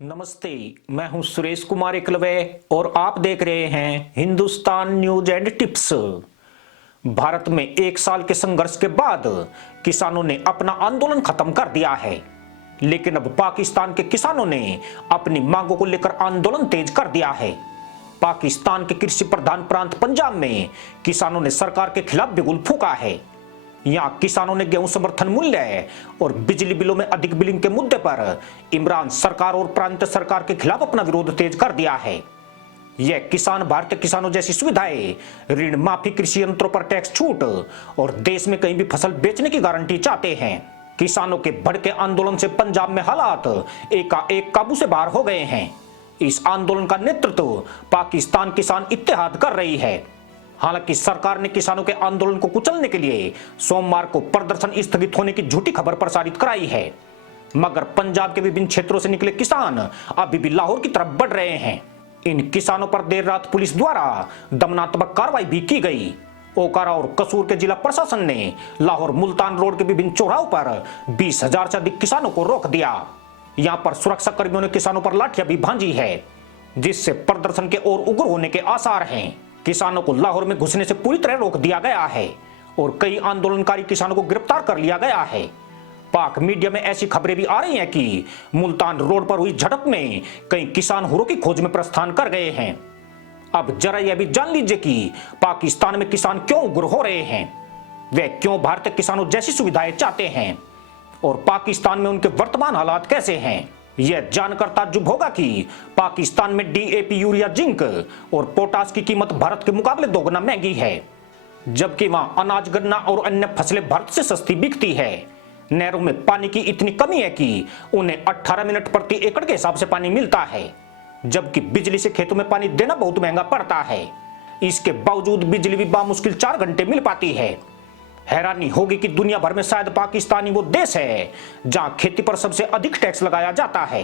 नमस्ते। मैं हूं सुरेश कुमार एकलवे और आप देख रहे हैं Hindustan news and tips. Bharat में एक साल के संघर्ष के बाद किसानों ने अपना आंदोलन खत्म कर दिया है, लेकिन अब पाकिस्तान के किसानों ने अपनी मांगों को लेकर आंदोलन तेज कर दिया है। पाकिस्तान के कृषि प्रधान प्रांत पंजाब में किसानों ने सरकार के खिलाफ बिगुल फूंका है। यहां किसानों ने गेहूं समर्थन मूल्य और बिजली बिलों में अधिक बिलिंग के मुद्दे पर इमरान सरकार और प्रांत सरकार के खिलाफ अपना विरोध तेज कर दिया है। यह किसान भारतीय किसानों जैसी सुविधाएं, ऋण माफी, कृषि यंत्रों पर टैक्स छूट और देश में कहीं भी फसल बेचने की गारंटी चाहते हैं। किसानों के भड़के आंदोलन से पंजाब में हालात एकाएक काबू से बाहर हो गए हैं। इस आंदोलन का नेतृत्व पाकिस्तान किसान इत्तेहाद कर रही है। हालांकि सरकार ने किसानों के आंदोलन को कुचलने के लिए सोमवार को प्रदर्शन स्थगित होने की झूठी खबर प्रसारित कराई है, मगर पंजाब के विभिन्न क्षेत्रों से निकले किसान अभी भी लाहौर की तरफ बढ़ रहे हैं। इन किसानों पर देर रात पुलिस द्वारा दमनात्मक कार्रवाई भी की गई। ओकारा और कसूर के जिला प्रशासन ने लाहौर मुल्तान रोड के विभिन्न चौराहों पर 20,000 से अधिक किसानों को रोक दिया। यहाँ पर सुरक्षा कर्मियों ने किसानों पर लाठियां भी भांजी है, जिससे प्रदर्शन के और उग्र होने के आसार हैं। किसानों को लाहौर में घुसने से पूरी तरह रोक दिया गया है और कई आंदोलनकारी किसानों को गिरफ्तार कर लिया गया है। पाक मीडिया में ऐसी खबरें भी आ रही हैं कि मुल्तान रोड पर हुई झड़प में कई किसान हुरों की खोज में प्रस्थान कर गए हैं। अब जरा यह भी जान लीजिए कि पाकिस्तान में किसान क्यों उग्र हो रहे हैं, वे क्यों भारतीय किसानों जैसी सुविधाएं चाहते हैं और पाकिस्तान में उनके वर्तमान हालात कैसे हैं। यह जानकर ताज्जुब होगा कि पाकिस्तान में डीएपी, यूरिया, जिंक और पोटास की कीमत भारत के मुकाबले दोगुना महंगी है, जबकि वहां अनाज, गन्ना और अन्य फसलें भारत से सस्ती बिकती है। नहरों में पानी की इतनी कमी है कि उन्हें 18 मिनट प्रति एकड़ के हिसाब से पानी मिलता है, जबकि बिजली से खेतों में पानी देना बहुत महंगा पड़ता है। इसके बावजूद बिजली भी बामुश्किल 4 घंटे मिल पाती है। हैरानी होगी कि दुनिया भर में शायद पाकिस्तान ही वो देश है जहां खेती पर सबसे अधिक टैक्स लगाया जाता है।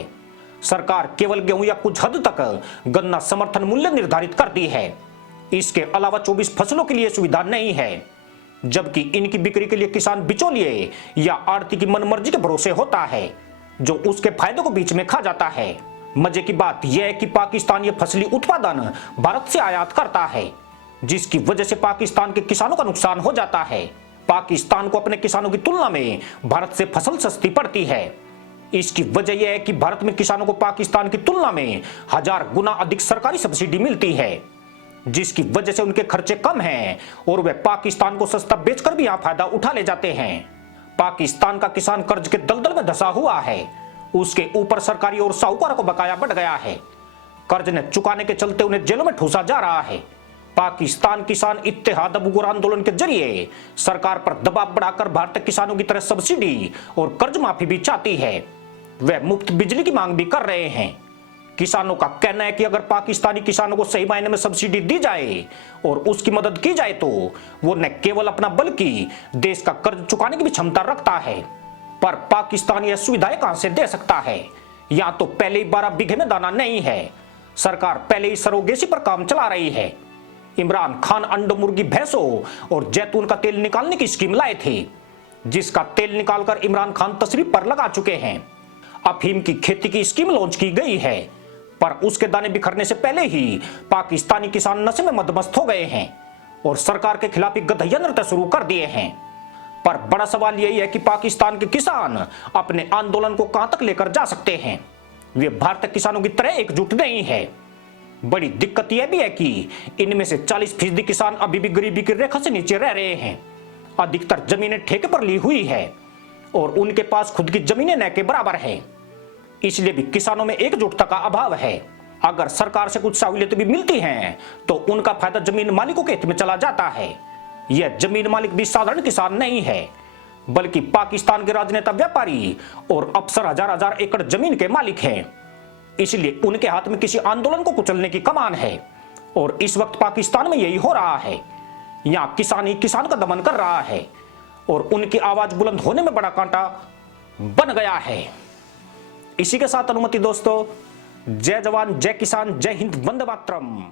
सरकार केवल गेहूं या कुछ हद तक गन्ना समर्थन मूल्य निर्धारित करती है। इसके अलावा 24 फसलों के लिए सुविधा नहीं है, जबकि इनकी बिक्री के लिए किसान बिचौलिए या आड़ती की मनमर्जी के भरोसे होता है, जो उसके फायदे को बीच में खा जाता है। मजे की बात यह है कि पाकिस्तान ये फसली उत्पादन भारत से आयात करता है, जिसकी वजह से पाकिस्तान के किसानों का नुकसान हो जाता है। पाकिस्तान को अपने किसानों की तुलना में भारत से फसल सस्ती पड़ती है। इसकी वजह यह है कि भारत में किसानों को पाकिस्तान की तुलना में 1000 गुना अधिक सरकारी सब्सिडी मिलती है, जिसकी वजह से उनके खर्चे कम हैं और वे पाकिस्तान को सस्ता बेचकर भी यहां फायदा उठा ले जाते हैं। पाकिस्तान का किसान कर्ज के दलदल में धंसा हुआ है। उसके ऊपर सरकारी और साहूकारों को बकाया बढ़ गया है। कर्ज न चुकाने के चलते उन्हें जेलों में ठूसा जा रहा है। पाकिस्तान किसान इत्तेहाद उग्र आंदोलन के जरिए सरकार पर दबाव बढ़ाकर भारतीय किसानों की तरह सब्सिडी और कर्ज माफी भी चाहती है। वे मुफ्त बिजली की मांग भी कर रहे हैं। किसानों का कहना है कि अगर पाकिस्तानी किसानों को सही मायने में सब्सिडी दी जाए और उसकी मदद की जाए तो वो न केवल अपना बल्कि देश का कर्ज चुकाने की भी क्षमता रखता है। पर पाकिस्तान यह सुविधाएं कहां से दे सकता है? यहां तो पहले ही 12 बीघे में दाना नहीं है। सरकार पहले ही सरोगेसी पर काम चला रही है। इमरान खान अंडों, मुर्गी, भैंसों और जैतून का तेल निकालने की स्कीम लाए थे, जिसका तेल निकालकर इमरान खान तशरीफ पर लगा चुके हैं। अफीम की खेती की स्कीम लॉन्च की गई है, पर उसके दाने बिखरने से पहले ही पाकिस्तानी किसान नशे में मदमस्त हो गए हैं और सरकार के खिलाफ एक गधैया नृत्य शुरू कर दिए हैं। पर बड़ा सवाल यही है कि पाकिस्तान के किसान अपने आंदोलन को कहां तक लेकर जा सकते हैं? वे भारतीय किसानों की तरह एकजुट नहीं है। बड़ी दिक्कत यह भी है कि इनमें से 40% किसान अभी भी गरीबी की रेखा से नीचे रह रहे हैं। अधिकतर जमीनें ठेके पर ली हुई है और उनके पास खुद की जमीनें न के बराबर है। इसलिए भी किसानों में एकजुटता का अभाव है। अगर सरकार से कुछ सहूलियत भी मिलती हैं तो उनका फायदा जमीन मालिकों के हित में चला जाता है। यह जमीन मालिक भी साधारण किसान नहीं है, बल्कि पाकिस्तान के राजनेता, व्यापारी और अफसर हजार एकड़ जमीन के मालिक हैं। इसलिए उनके हाथ में किसी आंदोलन को कुचलने की कमान है और इस वक्त पाकिस्तान में यही हो रहा है। यहां किसान ही किसान का दमन कर रहा है और उनकी आवाज बुलंद होने में बड़ा कांटा बन गया है। इसी के साथ अनुमति दोस्तों, जय जवान, जय किसान, जय हिंद, वंदे मातरम।